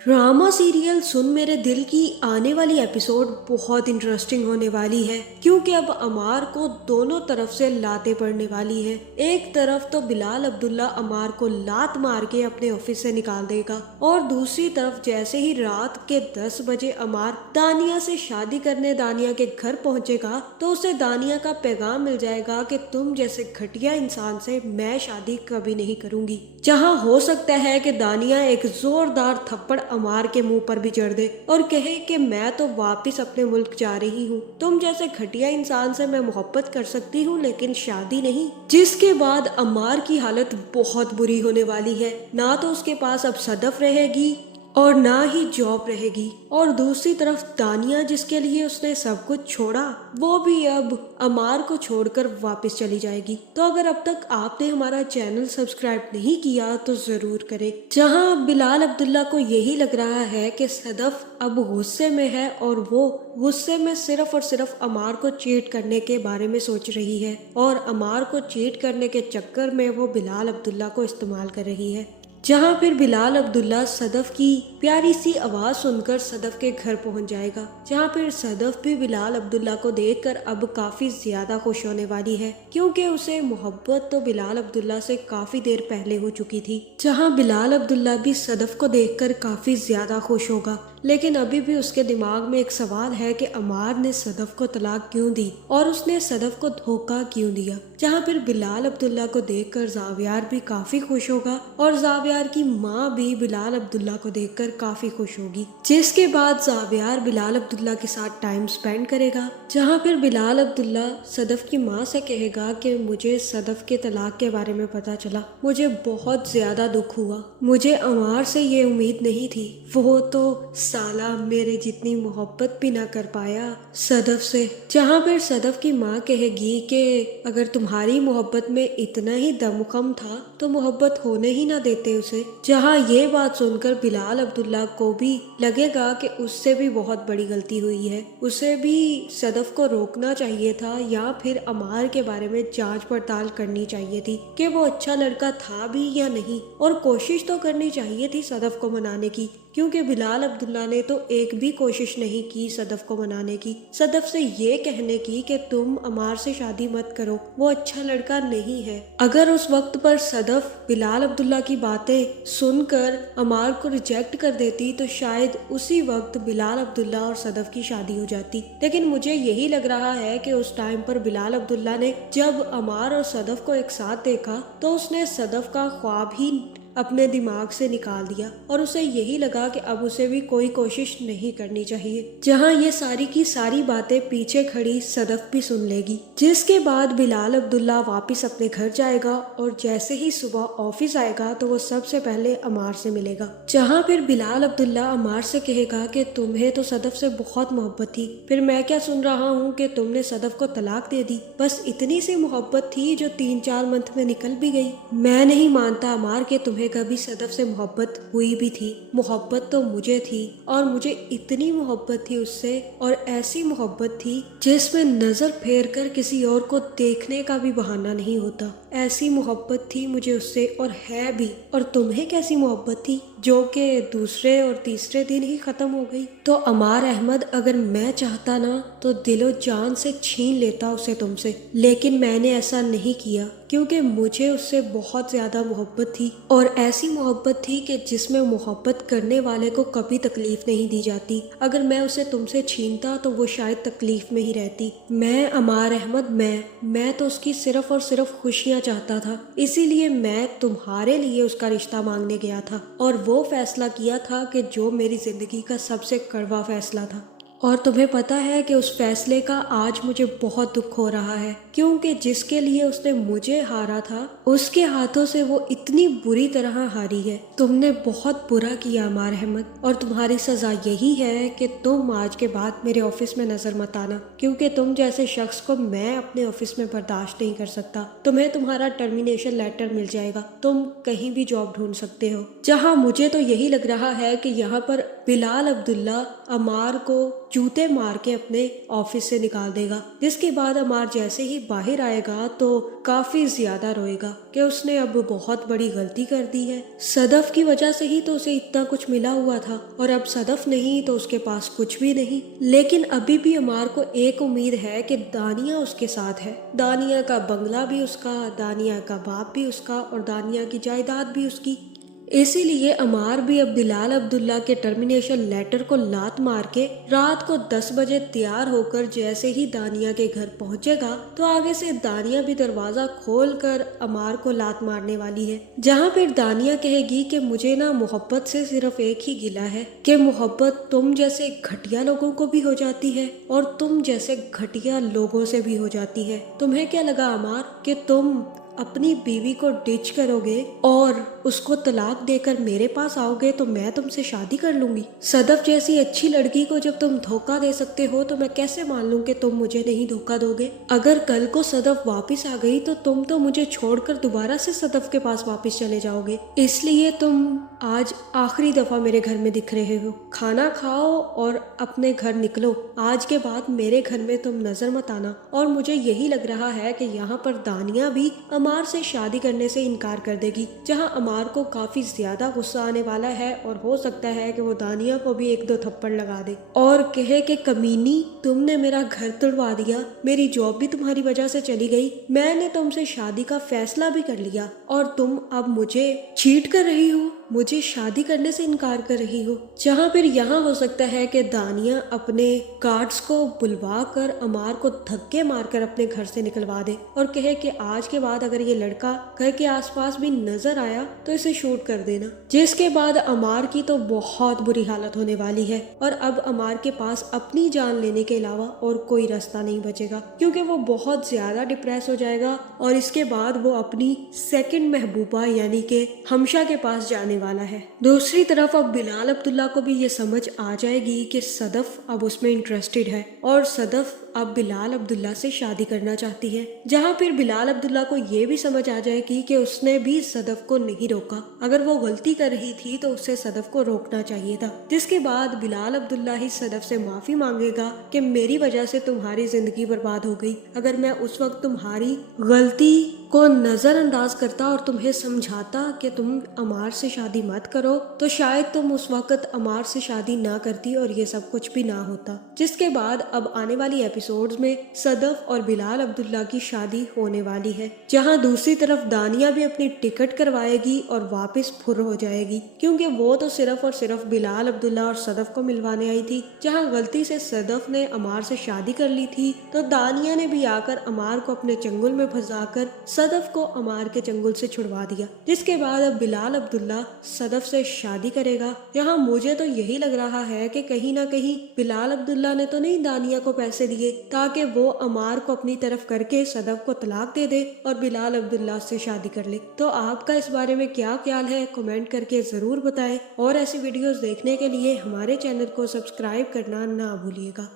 Drama serial सुन मेरे दिल की आने वाली एपिसोड बहुत इंटरेस्टिंग होने वाली है, क्योंकि अब अमार को दोनों तरफ से लातें पड़ने वाली है। एक तरफ तो बिलाल अब्दुल्ला अमार को लात मार के अपने ऑफिस से निकाल देगा, और दूसरी तरफ जैसे ही रात के 10 बजे अमार दानिया से शादी करने दानिया के घर पहुंचेगा तो उसे दानिया का पैगाम मिल जाएगा कि तुम जैसे घटिया इंसान से मैं शादी कभी नहीं करूंगी। जहां हो सकता है कि दानिया एक जोरदार थप्पड़ अमार के मुंह पर भी जड़ दे और कहे कि मैं तो वापस अपने मुल्क जा रही हूँ, तुम जैसे घटिया इंसान से मैं मोहब्बत कर सकती हूँ लेकिन शादी नहीं। जिसके बाद अमार की हालत बहुत बुरी होने वाली है। ना तो उसके पास अब सदफ रहेगी और ना ही जॉब रहेगी, और दूसरी तरफ दानिया जिसके लिए उसने सब कुछ छोड़ा वो भी अब अमार को छोड़कर वापस चली जाएगी। तो अगर अब तक आपने हमारा चैनल सब्सक्राइब नहीं किया तो जरूर करें। जहां बिलाल अब्दुल्ला को यही लग रहा है कि सदफ अब गुस्से में है और वो गुस्से में सिर्फ और सिर्फ अमार को चीट करने के बारे में सोच रही है, और अमार को चीट करने के चक्कर में वो बिलाल अब्दुल्ला को इस्तेमाल कर रही है। जहां फिर बिलाल अब्दुल्ला सदफ की प्यारी सी आवाज सुनकर सदफ के घर पहुंच जाएगा, जहां फिर सदफ भी बिलाल अब्दुल्ला को देखकर अब काफी ज्यादा खुश होने वाली है, क्योंकि उसे मोहब्बत तो बिलाल अब्दुल्ला से काफी देर पहले हो चुकी थी। जहां बिलाल अब्दुल्ला भी सदफ को देखकर काफी ज्यादा खुश होगा, लेकिन अभी भी उसके दिमाग में एक सवाल है कि अमार ने सदफ को तलाक क्यों दी और उसने सदफ को धोखा क्यों दिया। जहां फिर बिलाल अब्दुल्ला को देखकर जावियार भी काफी खुश होगा, और जावियार की माँ भी बिलाल अब्दुल्ला को देखकर काफी खुश होगी। जिसके बाद जावियार बिलाल अब्दुल्ला के साथ टाइम स्पेंड करेगा। जहां फिर बिलाल अब्दुल्ला सदफ की माँ से कहेगा कि मुझे सदफ के तलाक के बारे में पता चला, मुझे बहुत ज्यादा दुख हुआ, मुझे अमार से ये उम्मीद नहीं थी, वो तो साला मेरे जितनी मोहब्बत भी ना कर पाया सदफ से। जहां पर सदफ की माँ कहेगी कि अगर तुम्हारी मोहब्बत में इतना ही दमखम था तो मोहब्बत होने ही ना देते उसे। जहां ये बात सुनकर बिलाल अब्दुल्ला को भी लगेगा कि उससे भी बहुत बड़ी गलती हुई है, उसे भी सदफ को रोकना चाहिए था या फिर अमार के बारे में जांच पड़ताल करनी चाहिए थी कि वो अच्छा लड़का था भी या नहीं, और कोशिश तो करनी चाहिए थी सदफ को मनाने की, क्योंकि बिलाल अब्दुल्ला ने तो एक भी कोशिश नहीं की सदफ को मनाने की, सदफ से ये कहने की कि तुम अमार से शादी मत करो, वो अच्छा लड़का नहीं है। अगर उस वक्त पर सदफ बिलाल अब्दुल्ला की बातें सुनकर अमार को रिजेक्ट कर देती तो शायद उसी वक्त बिलाल अब्दुल्ला और सदफ की शादी हो जाती। लेकिन मुझे यही लग रहा है कि उस टाइम पर बिलाल अब्दुल्ला ने जब अमार और सदफ को एक साथ देखा तो उसने सदफ का ख्वाब ही अपने दिमाग से निकाल दिया, और उसे यही लगा कि अब उसे भी कोई कोशिश नहीं करनी चाहिए। जहां ये सारी की सारी बातें पीछे खड़ी सदफ भी सुन लेगी। जिसके बाद बिलाल अब्दुल्ला वापस अपने घर जाएगा, और जैसे ही सुबह ऑफिस आएगा तो वो सबसे पहले अमार से मिलेगा। जहां फिर बिलाल अब्दुल्ला अमार से कहेगा कि तुम्हें तो सदफ से बहुत मोहब्बत थी, फिर मैं क्या सुन रहा हूँ कि तुमने सदफ को तलाक दे दी। बस इतनी सी मोहब्बत थी जो 3-4 मंथ में निकल भी गई। मैं नहीं मानता अमार के तुम्हें कभी सदफ से मोहब्बत हुई भी थी। मोहब्बत तो मुझे थी, और मुझे इतनी मोहब्बत थी उससे, और ऐसी मोहब्बत थी जिसमें नजर फेर कर किसी और को देखने का भी बहाना नहीं होता। ऐसी मोहब्बत थी मुझे उससे, और है भी। और तुम्हें कैसी मोहब्बत थी जो कि दूसरे और तीसरे दिन ही खत्म हो गई। तो अमार अहमद, अगर मैं चाहता ना तो दिलो जान से छीन लेता उसे तुमसे, लेकिन मैंने ऐसा नहीं किया क्योंकि मुझे उससे बहुत ज्यादा मोहब्बत थी, और ऐसी मोहब्बत थी कि जिसमें मोहब्बत करने वाले को कभी तकलीफ नहीं दी जाती। अगर मैं उसे तुमसे छीनता तो वो शायद तकलीफ में ही रहती। मैं अमार अहमद, मैं तो उसकी सिर्फ और सिर्फ खुशियाँ चाहता था, इसीलिए मैं तुम्हारे लिए उसका रिश्ता मांगने गया था, और वो फैसला किया था कि जो मेरी जिंदगी का सबसे कड़वा फैसला था। और तुम्हें पता है कि उस फैसले का आज मुझे बहुत दुख हो रहा है, क्योंकि जिसके लिए उसने मुझे हारा था उसके हाथों से वो इतनी बुरी तरह हारी है। तुमने बहुत बुरा किया अमार अहमद, और तुम्हारी सजा यही है कि तुम आज के बाद मेरे ऑफिस में नजर मत आना, क्योंकि तुम जैसे शख्स को मैं अपने ऑफिस में बर्दाश्त नहीं कर सकता। तुम्हें तुम्हारा टर्मिनेशन लेटर मिल जाएगा, तुम कहीं भी जॉब ढूंढ सकते हो। जहाँ मुझे तो यही लग रहा है कि यहाँ पर बिलाल अब्दुल्ला अमार को जूते मार के अपने ऑफिस से निकाल देगा, जिसके बाद अमार जैसे ही बाहर आएगा तो काफी ज्यादा रोएगा कि उसने अब बहुत बड़ी गलती कर दी है। सदफ की वजह से ही तो उसे इतना कुछ मिला हुआ था और अब सदफ नहीं तो उसके पास कुछ भी नहीं। लेकिन अभी भी अमार को एक उम्मीद है कि दानिया उसके साथ है। दानिया का बंगला भी उसका, दानिया का बाप भी उसका और दानिया की जायदाद भी उसकी। इसीलिए अमार भी अब बिलाल अब्दुल्ला के टर्मिनेशन लेटर को लात मार के रात को 10 बजे तैयार होकर जैसे ही दानिया के घर पहुंचेगा तो आगे से दानिया भी दरवाजा खोलकर अमार को लात मारने वाली है। जहां फिर दानिया कहेगी कि मुझे ना मोहब्बत से सिर्फ एक ही गिला है कि मोहब्बत तुम जैसे घटिया लोगों को भी हो जाती है और तुम जैसे घटिया लोगों से भी हो जाती है। तुम्हें क्या लगा अमार कि तुम अपनी बीवी को डिच करोगे और उसको तलाक देकर मेरे पास आओगे तो मैं तुमसे शादी कर लूंगी? सदफ जैसी अच्छी लड़की को जब तुम धोखा दे सकते हो तो मैं कैसे मान लूं कि तुम मुझे नहीं धोखा दोगे? अगर कल को सदफ वापस आ गई तो तुम तो मुझे छोड़कर दोबारा से सदफ के पास वापस चले जाओगे। इसलिए तुम आज आखिरी दफा मेरे घर में दिख रहे हो। खाना खाओ और अपने घर निकलो। आज के बाद मेरे घर में तुम नजर मत आना। और मुझे यही लग रहा है कि यहाँ पर दानिया भी अमार से शादी करने से इनकार कर देगी, जहां अमार को काफी ज्यादा गुस्सा आने वाला है और हो सकता है कि वो दानिया को भी 1-2 थप्पड़ लगा दे और कहे कि कमीनी, तुमने मेरा घर तोड़वा दिया, मेरी जॉब भी तुम्हारी वजह से चली गई, मैंने तुमसे शादी का फैसला भी कर लिया और तुम अब मुझे चीट कर रही हो, मुझे शादी करने से इनकार कर रही हो। जहां फिर यहाँ हो सकता है कि दानिया अपने गार्ड्स को बुलवा कर अमार को धक्के मारकर अपने घर से निकलवा दे और कहे कि आज के बाद अगर ये लड़का घर के आसपास भी नजर आया तो इसे शूट कर देना। जिसके बाद अमार की तो बहुत बुरी हालत होने वाली है और अब अमार के पास अपनी जान लेने के अलावा और कोई रास्ता नहीं बचेगा, क्योंकि वो बहुत ज्यादा डिप्रेस हो जाएगा और इसके बाद वो अपनी सेकंड महबूबा यानी कि हमशा के पास जाने वाला है। दूसरी तरफ अब बिलाल अब्दुल्ला को भी ये समझ आ जाएगी कि सदफ अब उसमें इंटरेस्टेड है और सदफ अब बिलाल अब्दुल्ला से शादी करना चाहती है। जहां फिर बिलाल अब्दुल्ला को ये भी समझ आ जाएगी कि उसने भी सदफ को नहीं रोका, अगर वो गलती कर रही थी तो उसे सदफ को रोकना चाहिए था। जिसके बाद बिलाल अब्दुल्ला ही सदफ से माफी मांगेगा कि मेरी वजह से तुम्हारी जिंदगी बर्बाद हो गई। अगर मैं उस वक्त तुम्हारी गलती को नजरअंदाज करता और तुम्हें समझाता कि तुम अमार से शादी मत करो तो शायद तुम उस वक्त अमार से शादी ना करती और ये सब कुछ भी ना होता। जिसके बाद अब आने वाली एपिसोड्स में सदफ और बिलाल अब्दुल्ला की शादी होने वाली है, जहां दूसरी तरफ दानिया भी अपनी टिकट करवाएगी और वापस फुर हो जाएगी, क्योंकि वो तो सिर्फ और सिर्फ बिलाल अब्दुल्ला और सदफ को मिलवाने आई थी। जहां गलती से सदफ ने अमार से शादी कर ली थी तो दानिया ने भी आकर अमार को अपने चंगुल में फंसाकर सदफ को अमार के चंगुल से छुड़वा दिया। जिसके बाद अब बिलाल अब्दुल्ला सदफ से शादी करेगा। यहाँ मुझे तो यही लग रहा है कि कहीं ना कहीं बिलाल अब्दुल्ला ने तो नहीं दानिया को पैसे दिए ताकि वो अमार को अपनी तरफ करके सदफ को तलाक दे दे और बिलाल अब्दुल्ला से शादी कर ले। तो आपका इस बारे में क्या ख्याल है, कमेंट करके जरूर बताएं और ऐसी वीडियोस देखने के लिए हमारे चैनल को सब्सक्राइब करना ना भूलिएगा।